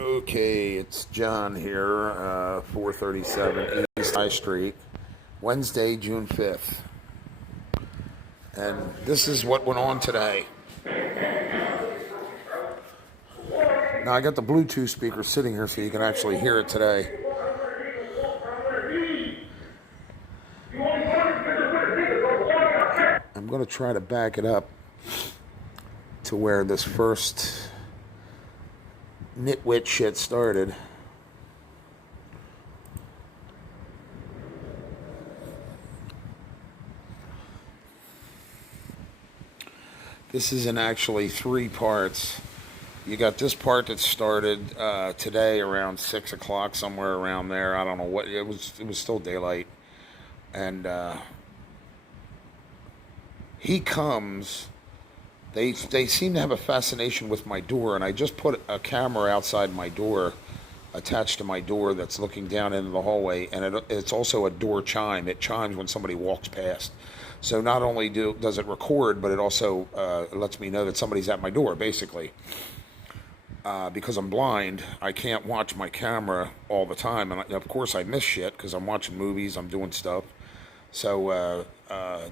Okay, it's John here, 437 East High Street, Wednesday, June 5th. And this is what went on today. Now, I got the Bluetooth speaker sitting here so you can actually hear it today. I'm going to try to back it up to where this first nitwit shit started. This is in actually three parts. You got this part that started today around 6 o'clock, somewhere around there. I don't know what it was. It was still daylight, and he comes. They seem to have a fascination with my door, and I just put a camera outside my door, attached to my door that's looking down into the hallway, and it's also a door chime. It chimes when somebody walks past. So not only does it record, but it also lets me know that somebody's at my door, basically. Because I'm blind, I can't watch my camera all the time, and of course I miss shit because I'm watching movies, I'm doing stuff. So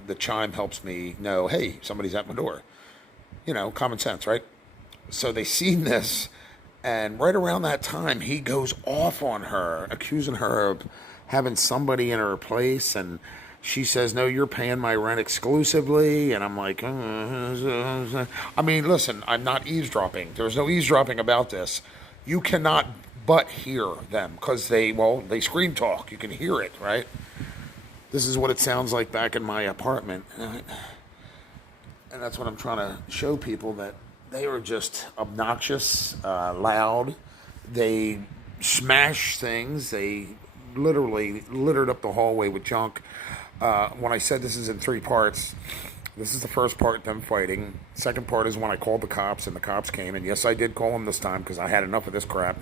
the chime helps me know, hey, somebody's at my door. You know, common sense, right? So they seen this, and right around that time, he goes off on her, accusing her of having somebody in her place, and she says, no, you're paying my rent exclusively, and I'm like, I mean, listen, I'm not eavesdropping. There's no eavesdropping about this. You cannot but hear them, because they scream talk. You can hear it, right? This is what it sounds like back in my apartment. And that's what I'm trying to show people, that they are just obnoxious, loud. They smash things. They literally littered up the hallway with junk. When I said this is in three parts, this is the first part, them fighting. Second part is when I called the cops, and the cops came. And yes, I did call them this time because I had enough of this crap.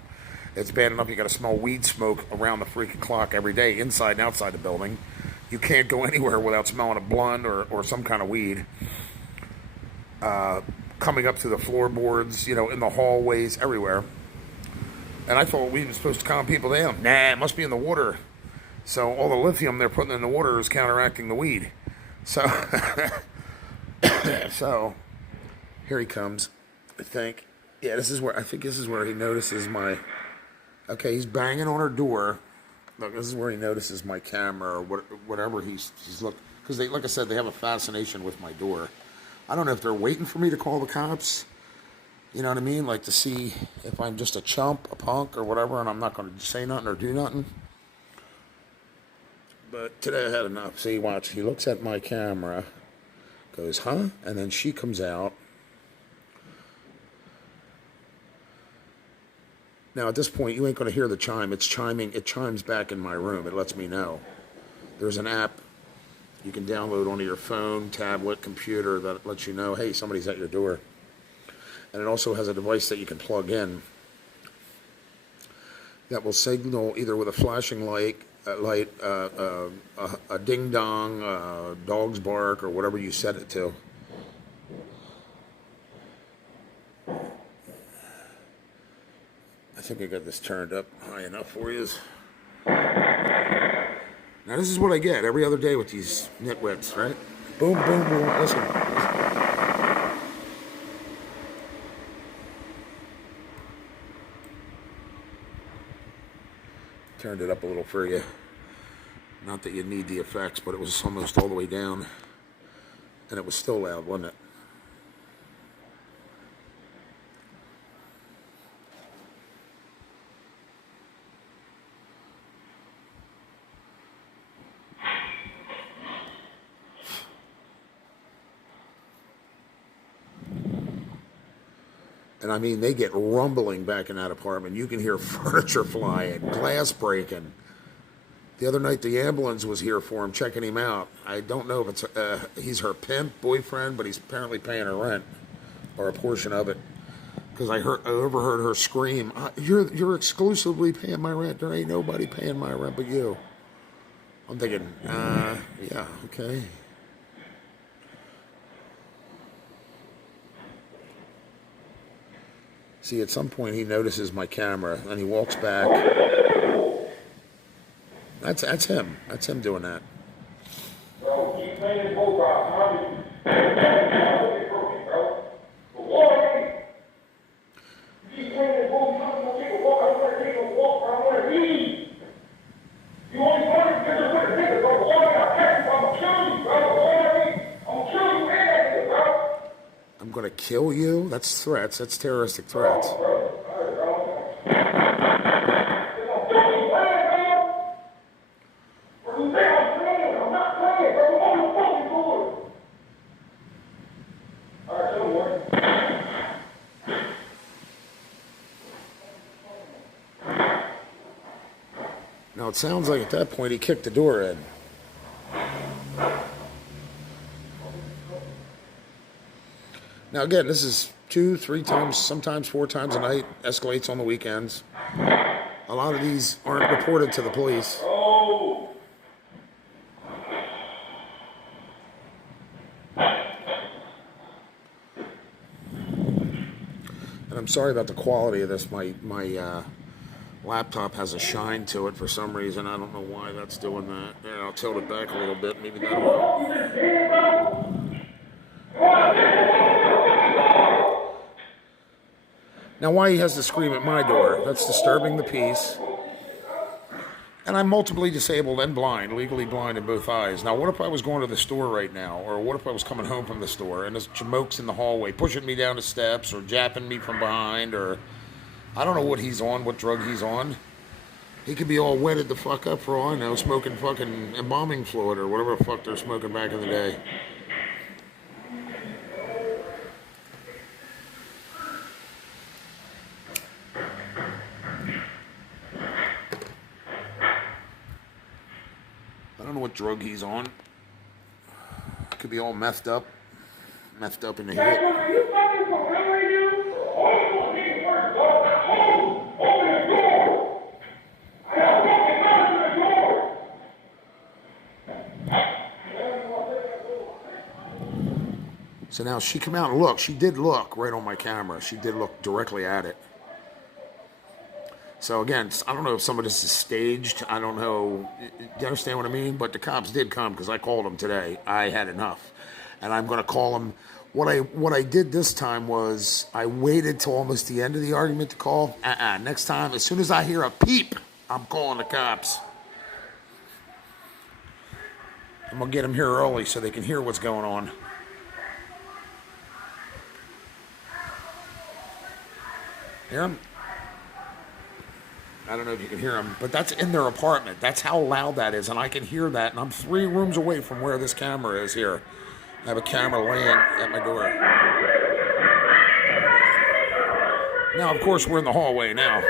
It's bad enough you got to smell weed smoke around the freaking clock every day, inside and outside the building. You can't go anywhere without smelling a blunt or some kind of weed. Coming up to the floorboards, in the hallways, everywhere. And I thought we were supposed to calm people down. Nah, it must be in the water. So all the lithium they're putting in the water is counteracting the weed. So, so here he comes. I think. Yeah, I think this is where he notices my. Okay, he's banging on her door. Look, this is where he notices my camera or whatever he's look. Because like I said, they have a fascination with my door. I don't know if they're waiting for me to call the cops. You know what I mean? Like to see if I'm just a chump, a punk, or whatever, and I'm not going to say nothing or do nothing. But today I had enough. See, watch. He looks at my camera, goes, huh? And then she comes out. Now, at this point, you ain't going to hear the chime. It's chiming. It chimes back in my room. It lets me know. There's an app you can download onto your phone, tablet, computer that lets you know, hey, somebody's at your door. And it also has a device that you can plug in that will signal either with a flashing light, a ding dong, dog's bark, or whatever you set it to. I think I got this turned up high enough for you. Now this is what I get every other day with these nitwits, right? Boom, boom, boom. Listen. Turned it up a little for you. Not that you need the effects, but it was almost all the way down. And it was still loud, wasn't it? And I mean, they get rumbling back in that apartment. You can hear furniture flying, glass breaking. The other night, the ambulance was here for him, checking him out. I don't know if it's he's her pimp, boyfriend, but he's apparently paying her rent, or a portion of it. Because I overheard her scream, "You're exclusively paying my rent. There ain't nobody paying my rent but you." I'm thinking, yeah, okay. See, at some point he notices my camera, and he walks back. That's him. That's him doing that. Bro, keep playing this bullcrop, bro. The water, keep playing this bull. You want to take a walk? I want to take a walk, bro. I want to leave. You only want to get with a nigga, bro. The water, I'll catch you. I'm going to kill you, bro. The water, I'm going to kill you and that nigga, bro. I'm going to kill you? That's threats. That's terroristic threats. Now it sounds like at that point he kicked the door in. Now again, this is 2, 3 times, sometimes 4 times a night, escalates on the weekends. A lot of these aren't reported to the police. And I'm sorry about the quality of this. My laptop has a shine to it for some reason. I don't know why that's doing that. There, I'll tilt it back a little bit. Maybe that'll... Now, why he has to scream at my door? That's disturbing the peace. And I'm multiply disabled and blind, legally blind in both eyes. Now, what if I was going to the store right now? Or what if I was coming home from the store and this jamoke's in the hallway pushing me down the steps or japping me from behind, or... I don't know what he's on, what drug he's on. He could be all wetted the fuck up for all I know, smoking fucking embalming fluid or whatever the fuck they're smoking back in the day. I don't know what drug he's on. Could be all messed up in the head. So now she come out and look. She did look right on my camera. She did look directly at it. So again, I don't know if some of this is staged. I don't know. You understand what I mean? But the cops did come because I called them today. I had enough. And I'm going to call them. What I did this time was I waited till almost the end of the argument to call. Next time, as soon as I hear a peep, I'm calling the cops. I'm going to get them here early so they can hear what's going on. Hear them? I don't know if you can hear them, but that's in their apartment. That's how loud that is, and I can hear that, and I'm 3 rooms away from where this camera is here. I have a camera laying at my door. Now, of course, we're in the hallway now,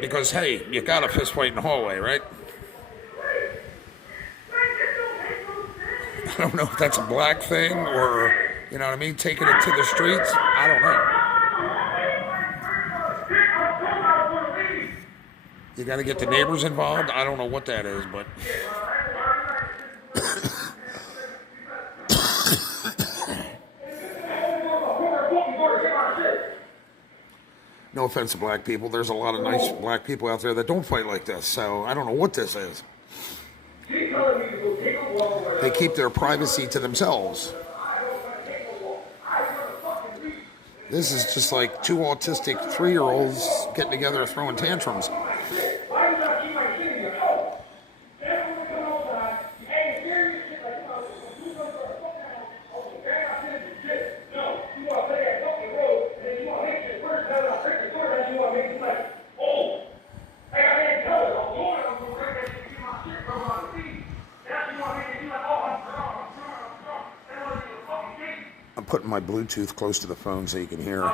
because, hey, you got a fist fight in the hallway, right? I don't know if that's a black thing or, you know what I mean, taking it to the streets. I don't know. You got to get the neighbors involved. I don't know what that is, but... No offense to black people. There's a lot of nice black people out there that don't fight like this, so I don't know what this is. They keep their privacy to themselves. This is just like 2 autistic 3-year-olds getting together throwing tantrums. I'm putting my Bluetooth close to the phone so you can hear.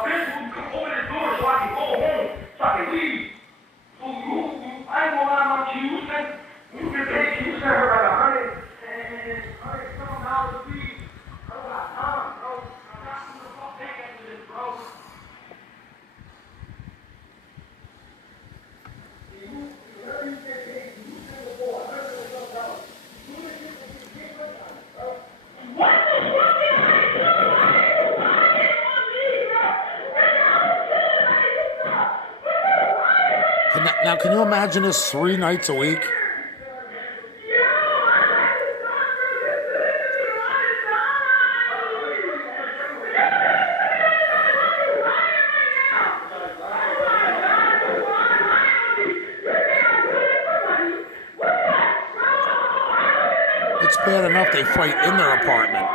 Now, can you imagine this 3 nights a week? It's bad enough they fight in their apartment.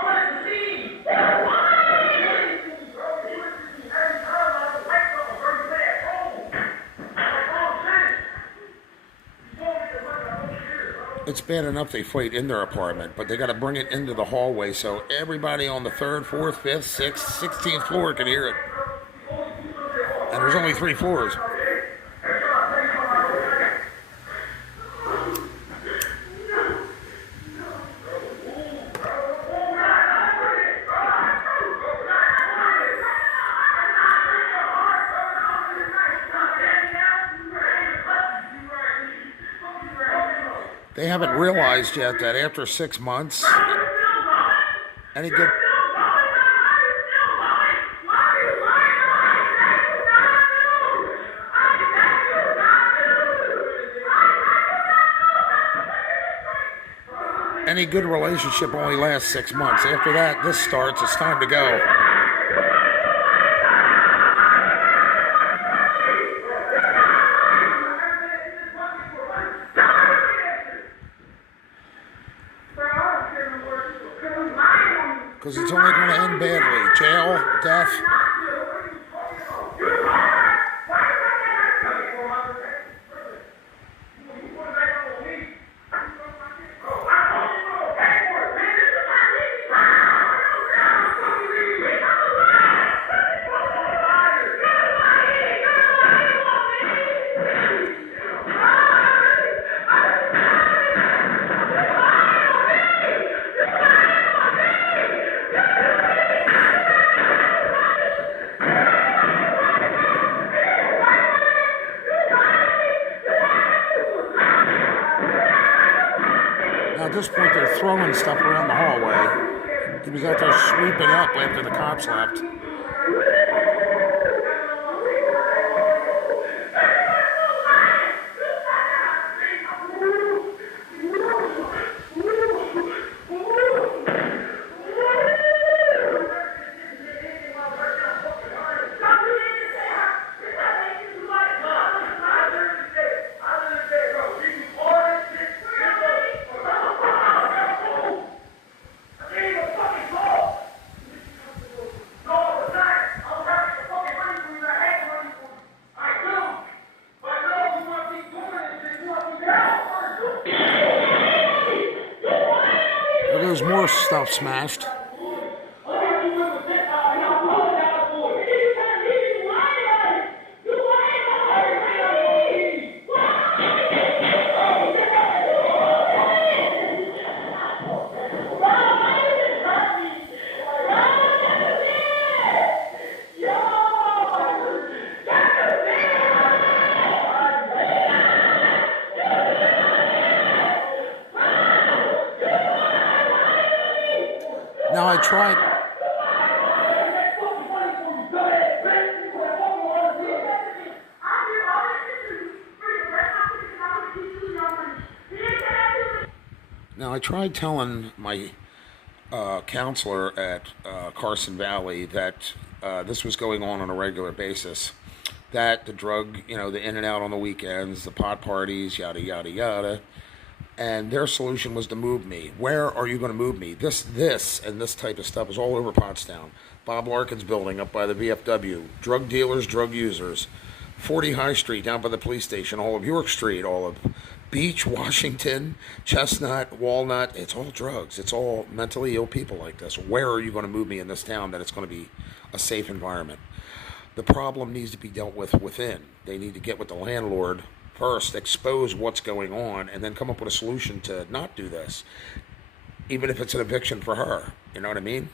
It's bad enough they fight in their apartment, but they got to bring it into the hallway so everybody on the 3rd, 4th, 5th, 6th, 16th floor can hear it. And there's only 3 floors. They haven't realized yet that after 6 months, any good any good relationship only lasts 6 months. After that, this starts. It's time to go. Because it's only going to end badly. Jail, death. Now, at this point, they're throwing stuff around the hallway. He was out there sweeping up after the cops left. There's more stuff smashed. Now I tried. Now I tried telling my counselor at Carson Valley that this was going on a regular basis. That the drug, the in and out on the weekends, the pot parties, yada yada yada. And their solution was to move me. Where are you going to move me? This, and this type of stuff is all over Pottstown. Bob Larkin's building up by the VFW. Drug dealers, drug users. 40 High Street down by the police station. All of York Street. All of Beach, Washington, Chestnut, Walnut. It's all drugs. It's all mentally ill people like this. Where are you going to move me in this town that it's going to be a safe environment? The problem needs to be dealt with within. They need to get with the landlord first, expose what's going on, and then come up with a solution to not do this, even if it's an eviction for her. You know what I mean?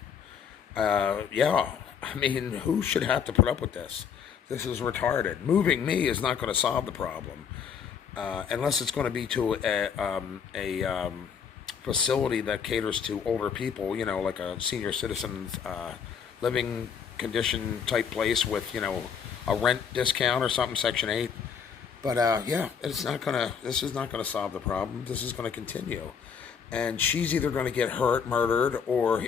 Yeah. I mean, who should have to put up with this? This is retarded. Moving me is not going to solve the problem, unless it's going to be to a facility that caters to older people, like a senior citizens living condition type place with, a rent discount or something, Section 8. But yeah, this is not gonna solve the problem. This is gonna continue. And she's either going to get hurt, murdered, or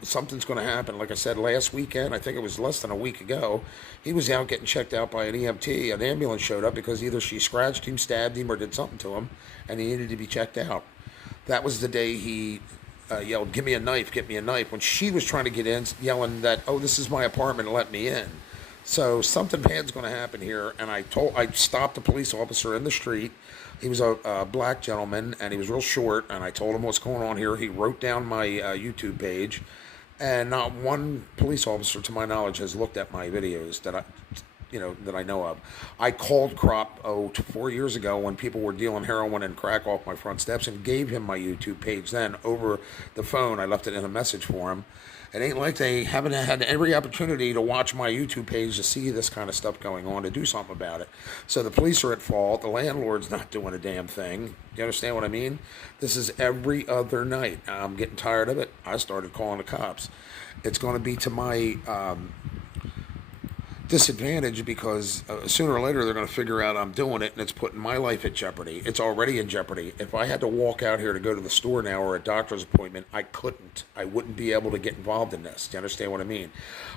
something's going to happen. Like I said last weekend, I think it was less than a week ago, he was out getting checked out by an EMT. An ambulance showed up because either she scratched him, stabbed him, or did something to him, and he needed to be checked out. That was the day he yelled, "Give me a knife! Get me a knife!" When she was trying to get in, yelling that, "Oh, this is my apartment, let me in." So something bad's going to happen here, and I stopped a police officer in the street. He was a black gentleman, and he was real short. And I told him what's going on here. He wrote down my YouTube page, and not one police officer, to my knowledge, has looked at my videos that I know of. I called Crop 4 years ago when people were dealing heroin and crack off my front steps, and gave him my YouTube page. Then over the phone, I left it in a message for him. It ain't like they haven't had every opportunity to watch my YouTube page to see this kind of stuff going on, to do something about it. So the police are at fault. The landlord's not doing a damn thing. Do you understand what I mean? This is every other night. I'm getting tired of it. I started calling the cops. It's going to be to my disadvantage, because sooner or later they're going to figure out I'm doing it, and it's putting my life at jeopardy. It's already in jeopardy. If I had to walk out here to go to the store now, or a doctor's appointment, I couldn't. I wouldn't be able to get involved in this. Do you understand what I mean?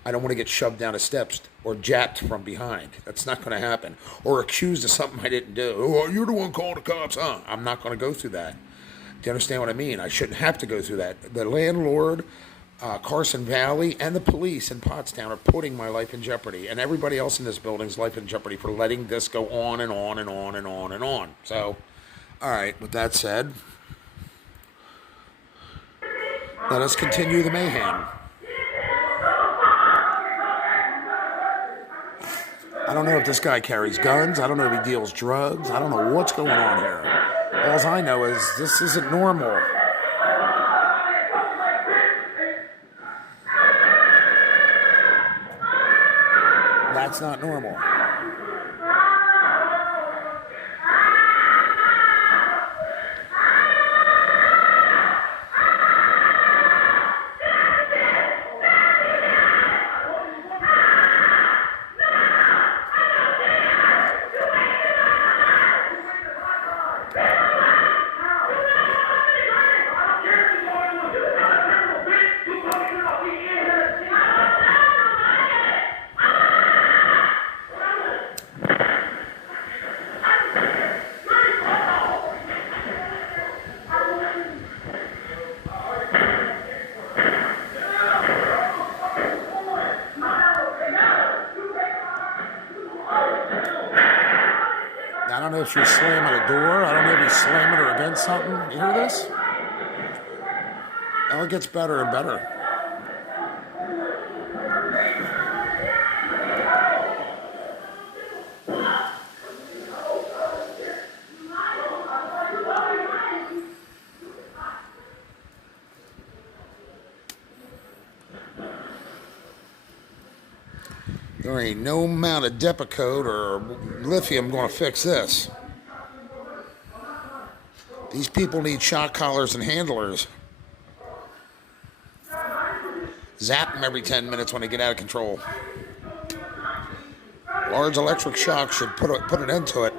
I don't want to get shoved down the steps or jacked from behind. That's not going to happen. Or accused of something I didn't do. "Oh, you're the one called the cops, huh?" I'm not going to go through that. Do you understand what I mean? I shouldn't have to go through that. The landlord, Carson Valley, and the police in Pottstown are putting my life in jeopardy, and everybody else in this building's life in jeopardy, for letting this go on and on and on and on and on. So, all right, with that said, let us continue the mayhem. I don't know if this guy carries guns. I don't know if he deals drugs. I don't know what's going on here. All I know is this isn't normal. That's not normal. I don't know if she's slamming a door. I don't know if he's slamming her against something. You hear this? Oh, it gets better and better. There ain't no amount of Depakote or lithium going to fix this. These people need shock collars and handlers. Zap them every 10 minutes when they get out of control. Large electric shock should put an end to it.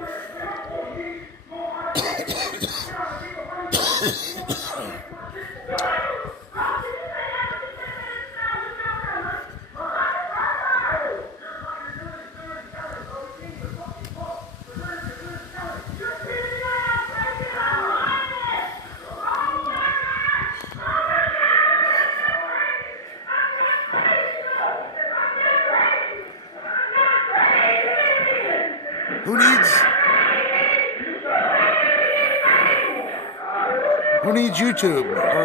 Who needs YouTube or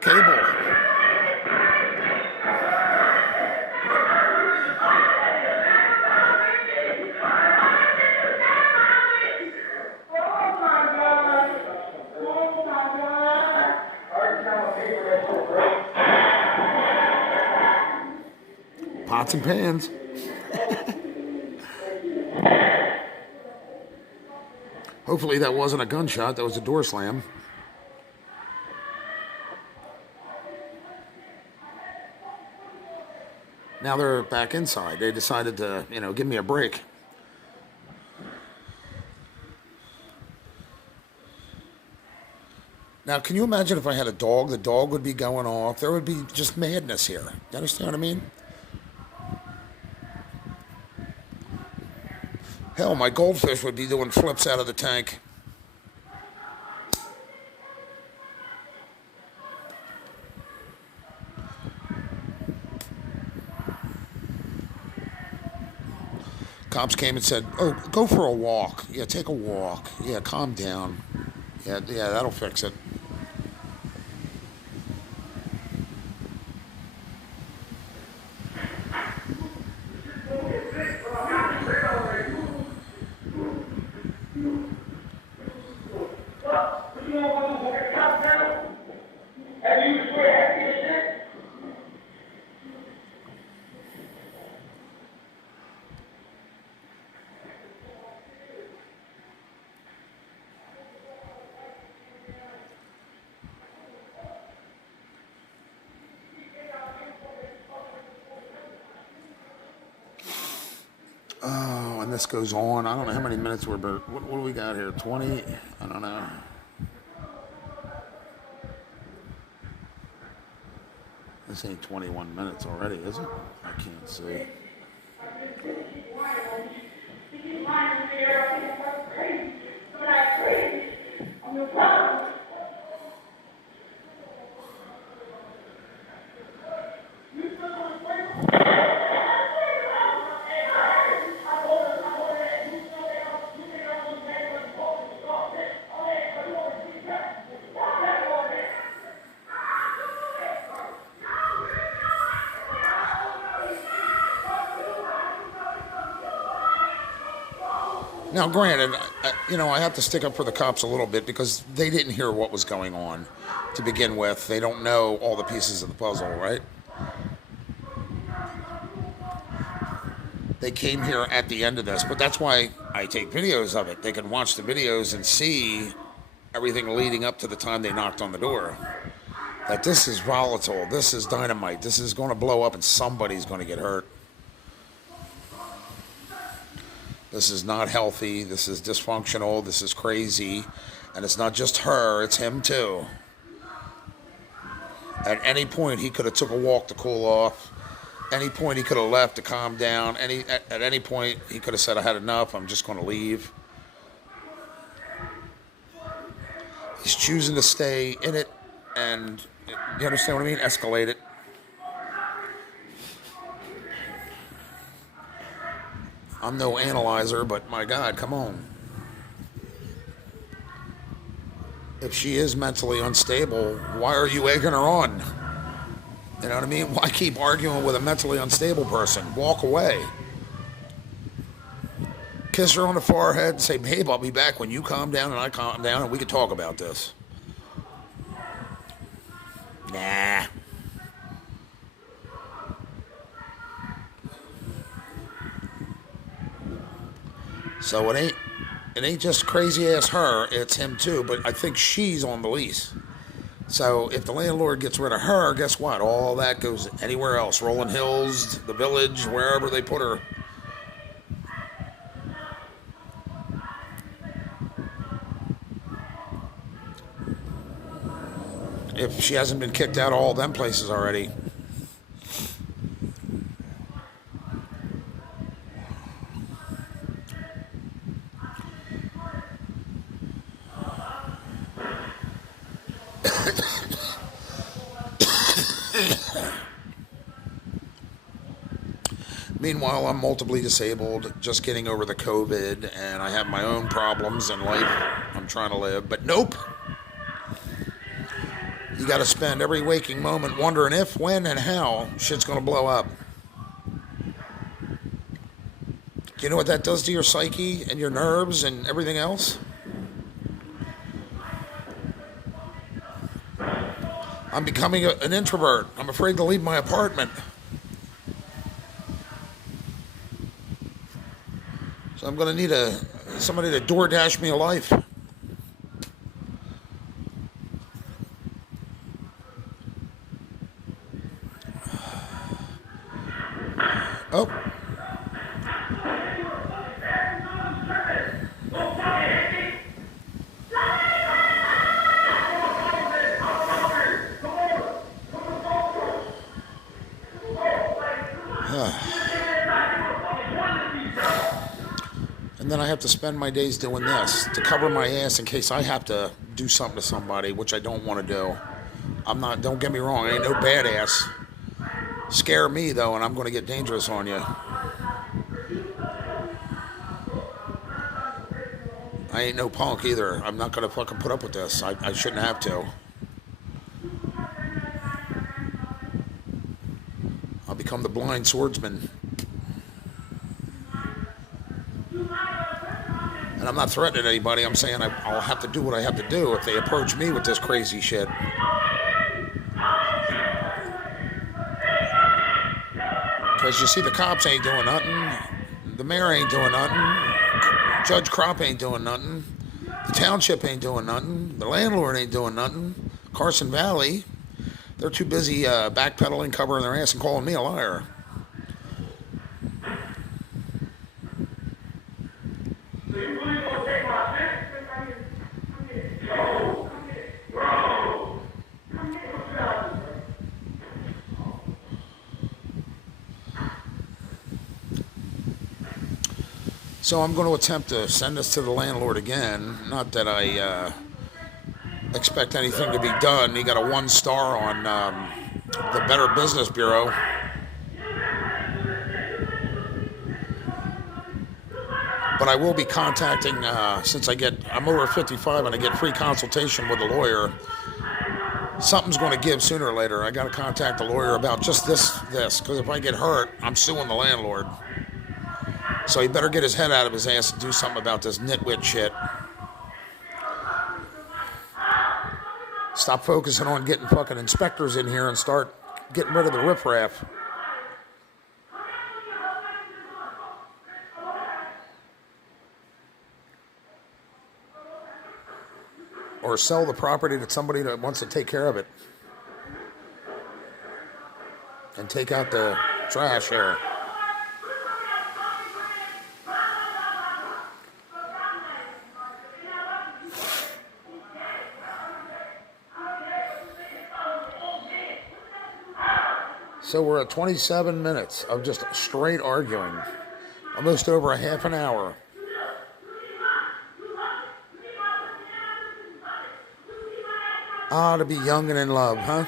cable? Pots and pans. Hopefully that wasn't a gunshot, that was a door slam. Now they're back inside. They decided to, give me a break. Now, can you imagine if I had a dog? The dog would be going off. There would be just madness here. You understand what I mean? Hell, my goldfish would be doing flips out of the tank. Cops came and said, "Oh, go for a walk. Yeah, take a walk. Yeah, calm down. Yeah, that'll fix it." What you want to do? Go get the cops now? Have you swear happy as shit? Oh, and this goes on. I don't know how many minutes we're, but what do we got here? 20? I don't know. This ain't 21 minutes already, is it? I can't see. Now, granted, I have to stick up for the cops a little bit because they didn't hear what was going on to begin with. They don't know all the pieces of the puzzle, right? They came here at the end of this, but that's why I take videos of it. They can watch the videos and see everything leading up to the time they knocked on the door. That this is volatile, this is dynamite, this is going to blow up and somebody's going to get hurt. This is not healthy. This is dysfunctional. This is crazy. And it's not just her, it's him too. At any point, he could have took a walk to cool off. Any point, he could have left to calm down. At any point, he could have said, "I had enough. I'm just going to leave." He's choosing to stay in it and, you understand what I mean? Escalate it. I'm no analyzer, but my God, come on. If she is mentally unstable, why are you egging her on? You know what I mean? Why keep arguing with a mentally unstable person? Walk away. Kiss her on the forehead and say, "Babe, I'll be back when you calm down and I calm down and we can talk about this." Nah. So it ain't just crazy ass her, it's him too, but I think she's on the lease. So if the landlord gets rid of her, guess what? All that goes anywhere else. Rolling Hills, the Village, wherever they put her. If she hasn't been kicked out of all them places already. Meanwhile, I'm multiply disabled, just getting over the COVID, and I have my own problems in life I'm trying to live. But nope. You got to spend every waking moment wondering if, when, and how shit's going to blow up. Do you know what that does to your psyche and your nerves and everything else? I'm becoming an introvert. I'm afraid to leave my apartment. So I'm going to need somebody to DoorDash me a life. Oh. And then I have to spend my days doing this to cover my ass in case I have to do something to somebody, which I don't want to do. I'm not, don't get me wrong, I ain't no badass. Scare me, though, and I'm going to get dangerous on you. I ain't no punk either. I'm not going to fucking put up with this. I shouldn't have to. I'll become the blind swordsman. And I'm not threatening anybody. I'm saying I'll have to do what I have to do if they approach me with this crazy shit. Because you see, the cops ain't doing nothing. The mayor ain't doing nothing. Judge Crop ain't doing nothing. The township ain't doing nothing. The landlord ain't doing nothing. Carson Valley, they're too busy backpedaling, covering their ass, and calling me a liar. So I'm going to attempt to send this to the landlord again. Not that I expect anything to be done. He got a 1 star on the Better Business Bureau. But I will be contacting, since I'm over 55 and I get free consultation with a lawyer. Something's going to give sooner or later. I got to contact the lawyer about just this, because if I get hurt, I'm suing the landlord. So he better get his head out of his ass and do something about this nitwit shit. Stop focusing on getting fucking inspectors in here and start getting rid of the riffraff. Or sell the property to somebody that wants to take care of it. And take out the trash here. So we're at 27 minutes of just straight arguing. Almost over a half an hour. Ah, to be young and in love, huh?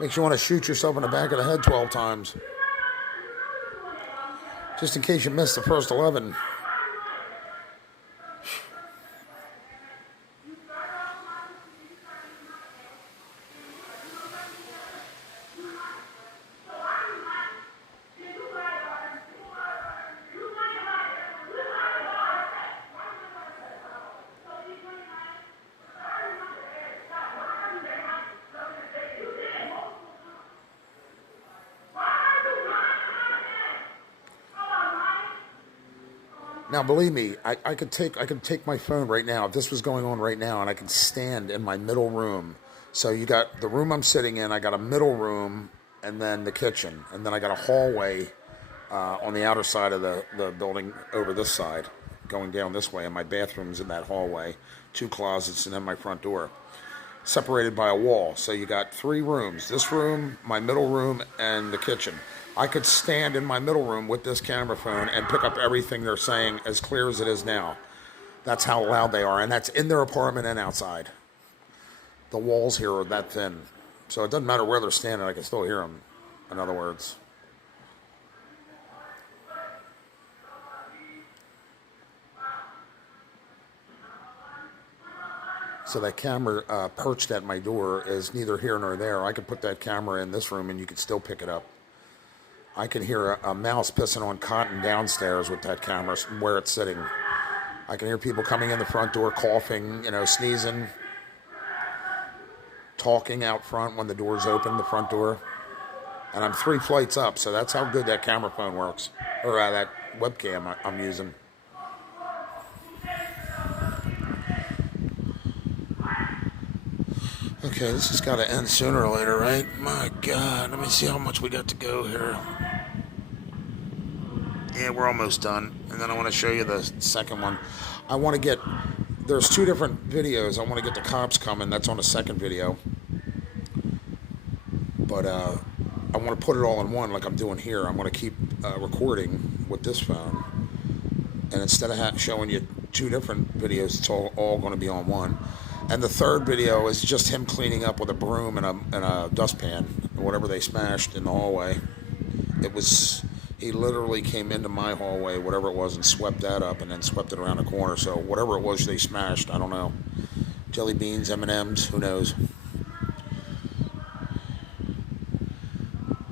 Makes you want to shoot yourself in the back of the head 12 times. Just in case you missed the first 11. Now, believe me, I could take my phone right now, if this was going on right now, and I could stand in my middle room. So you got the room I'm sitting in, I got a middle room, and then the kitchen. And then I got a hallway on the outer side of the building over this side, going down this way, and my bathroom's in that hallway, 2 closets, and then my front door, separated by a wall. So you got 3 rooms, this room, my middle room, and the kitchen. I could stand in my middle room with this camera phone and pick up everything they're saying as clear as it is now. That's how loud they are, and that's in their apartment and outside. The walls here are that thin. So it doesn't matter where they're standing, I can still hear them, in other words. So that camera perched at my door is neither here nor there. I could put that camera in this room and you could still pick it up. I can hear a mouse pissing on cotton downstairs with that camera where it's sitting. I can hear people coming in the front door coughing, sneezing, talking out front when the door's open, the front door. And I'm 3 flights up, so that's how good that camera phone works. Or that webcam I'm using. Okay, this has got to end sooner or later, right? My God, let me see how much we got to go here. Yeah, we're almost done. And then I want to show you the second one. There's 2 different videos. I want to get the cops coming. That's on the second video. But I I want to put it all in one like I'm doing here. I'm going to keep recording with this phone. And instead of showing you two different videos, it's all going to be on one. And the third video is just him cleaning up with a broom and a dustpan, whatever they smashed in the hallway. He literally came into my hallway, whatever it was, and swept that up and then swept it around the corner. So whatever it was they smashed, I don't know. Jelly beans, M&Ms, who knows.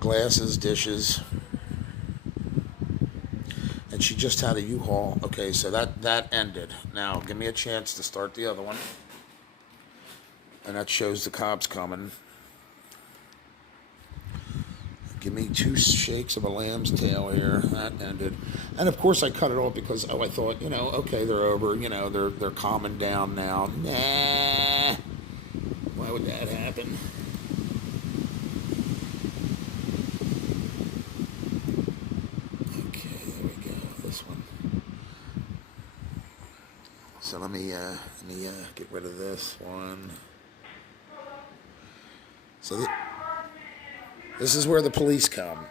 Glasses, dishes. And she just had a U-Haul. Okay, so that ended. Now, give me a chance to start the other one. And that shows the cops coming. Give me 2 shakes of a lamb's tail here. That ended. And of course I cut it off because, I thought, okay, they're over. They're calming down now. Nah. Why would that happen? Okay, there we go. This one. So let me get rid of this one. So this is where the police come.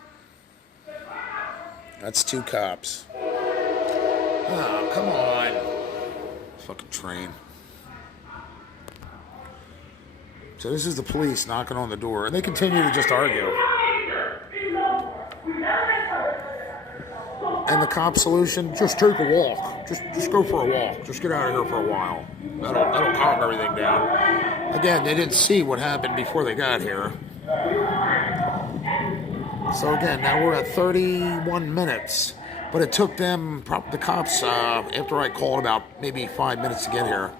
That's 2 cops. Oh, come on. Fucking train. So this is the police knocking on the door, and they continue to just argue. And the cop solution, just take a walk. Just go for a walk. Just get out of here for a while. That'll calm everything down. Again, they didn't see what happened before they got here. So again, now we're at 31 minutes. But it took them, the cops, after I called, about maybe 5 minutes to get here.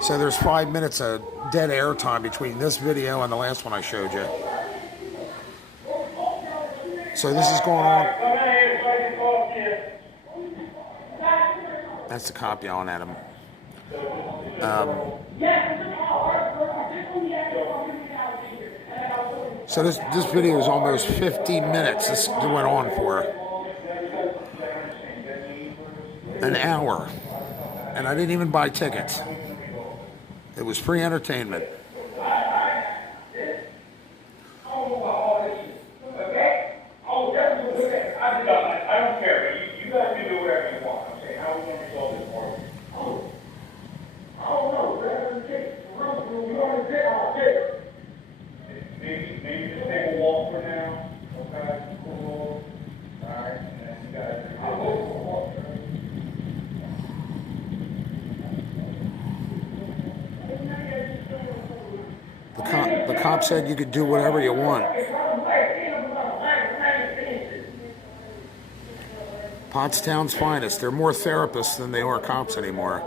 So there's 5 minutes of dead air time between this video and the last one I showed you. So this is going on. That's the cop yelling at him. So this video is almost 50 minutes. This went on for an hour. And I didn't even buy tickets. It was free entertainment. The cop said you could do whatever you want. Pottstown's finest. They're more therapists than they are cops anymore.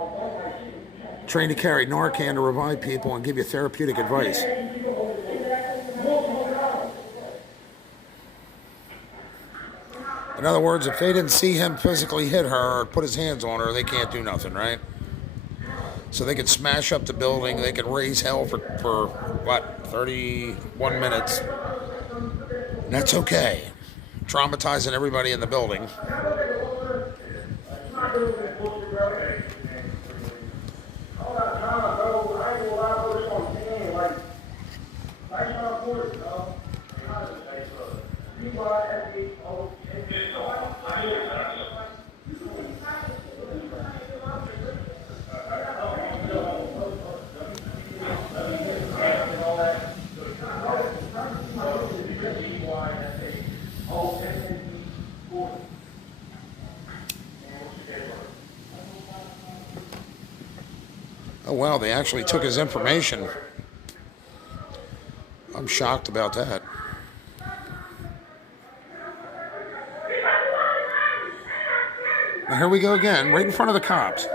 Trained to carry Narcan to revive people and give you therapeutic advice. In other words, if they didn't see him physically hit her or put his hands on her, they can't do nothing, right? So they could smash up the building, they could raise hell for what, 31 minutes. And that's okay. Traumatizing everybody in the building. Oh, wow, they actually took his information. I'm shocked about that. Now, here we go again, right in front of the cops.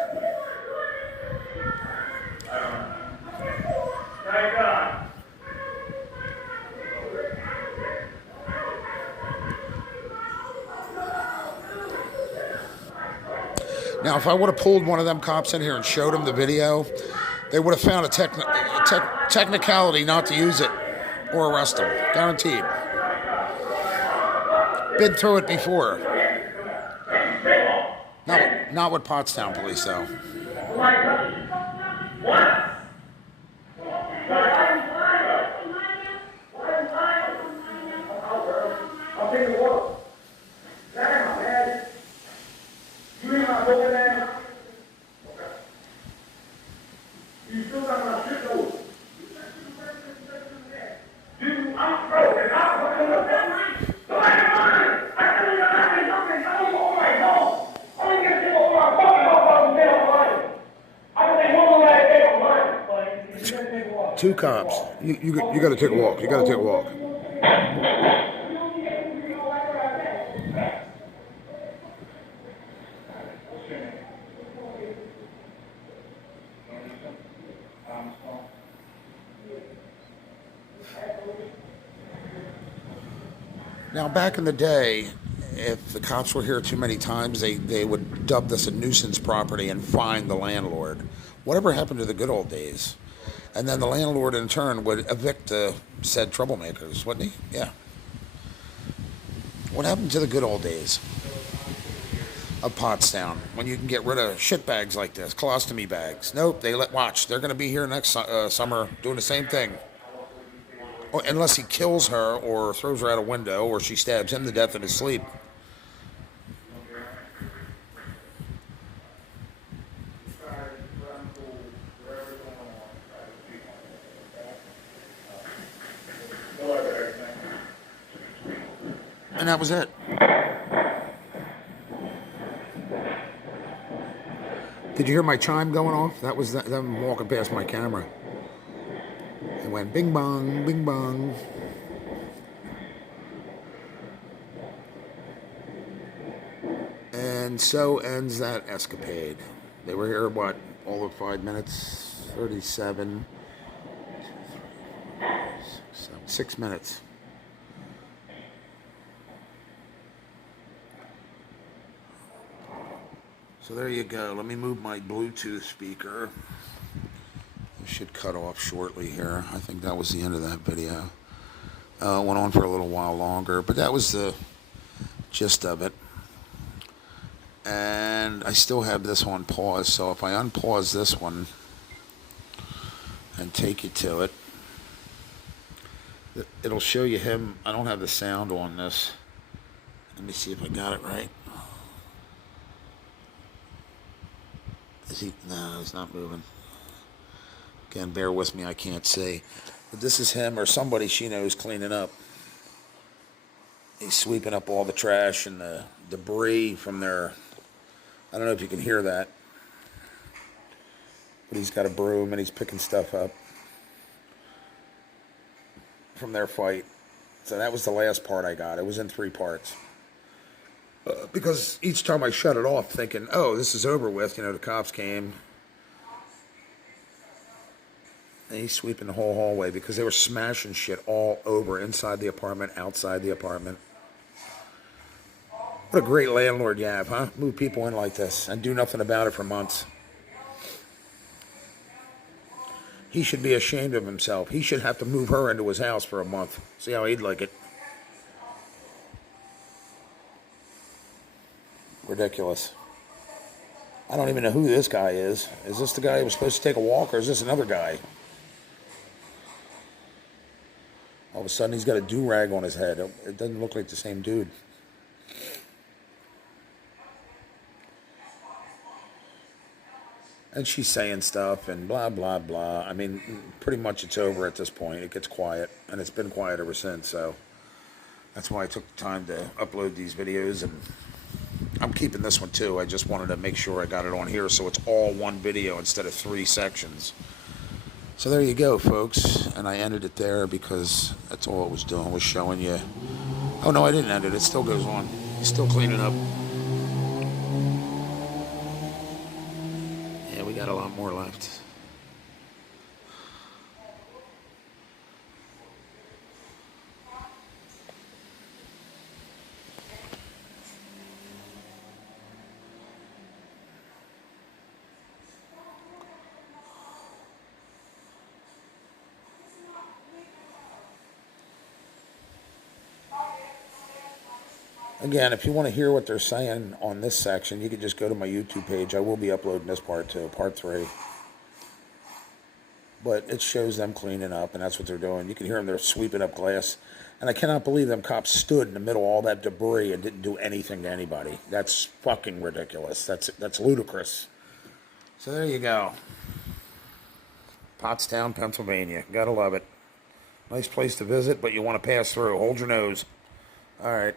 Now, if I would have pulled one of them cops in here and showed them the video, they would have found a technicality not to use it or arrest them. Guaranteed. Been through it before. Not with Pottstown police, though. Two cops. You got to take a walk. You got to take a walk. Now, back in the day, if the cops were here too many times, they would dub this a nuisance property and fine the landlord. Whatever happened to the good old days? And then the landlord, in turn, would evict the said troublemakers, wouldn't he? Yeah. What happened to the good old days of Pottstown when you can get rid of shit bags like this, colostomy bags? Nope, watch. They're going to be here next summer doing the same thing. Or, unless he kills her or throws her out a window or she stabs him to death in his sleep. And that was it. Did you hear my chime going off? That was them walking past my camera. It went bing bong, bing bong. And so ends that escapade. They were here, what, all of 5 minutes? 37. 6 minutes. So there you go. Let me move my Bluetooth speaker. It should cut off shortly here. I think that was the end of that video. Went on for a little while longer, but that was the gist of it. And I still have this on pause, so if I unpause this one and take you to it, it'll show you him. I don't have the sound on this. Let me see if I got it right. Is he? No, he's not moving. Again, bear with me, I can't see. But this is him or somebody she knows cleaning up. He's sweeping up all the trash and the debris from their... I don't know if you can hear that. But he's got a broom and he's picking stuff up from their fight. So that was the last part I got. It was in 3 parts. Because each time I shut it off thinking, oh, this is over with, the cops came. And he's sweeping the whole hallway because they were smashing shit all over, inside the apartment, outside the apartment. What a great landlord you have, huh? Move people in like this and do nothing about it for months. He should be ashamed of himself. He should have to move her into his house for a month. See how he'd like it. Ridiculous. I don't even know who this guy is. Is this the guy who was supposed to take a walk, or is this another guy? All of a sudden, he's got a do-rag on his head. It doesn't look like the same dude. And she's saying stuff and blah, blah, blah. I mean, pretty much it's over at this point. It gets quiet, and it's been quiet ever since, so that's why I took the time to upload these videos, and I'm keeping this one too. I just wanted to make sure I got it on here so it's all one video instead of 3 sections. So there you go, folks. And I ended it there because that's all it was doing, was showing you. Oh, no, I didn't end it. It still goes on. He's still cleaning up. Yeah, we got a lot more left. Again, if you want to hear what they're saying on this section, you can just go to my YouTube page. I will be uploading this part too, part 3. But it shows them cleaning up, and that's what they're doing. You can hear them, they're sweeping up glass. And I cannot believe them cops stood in the middle of all that debris and didn't do anything to anybody. That's fucking ridiculous. That's ludicrous. So there you go. Pottstown, Pennsylvania. Gotta love it. Nice place to visit, but you want to pass through. Hold your nose. All right.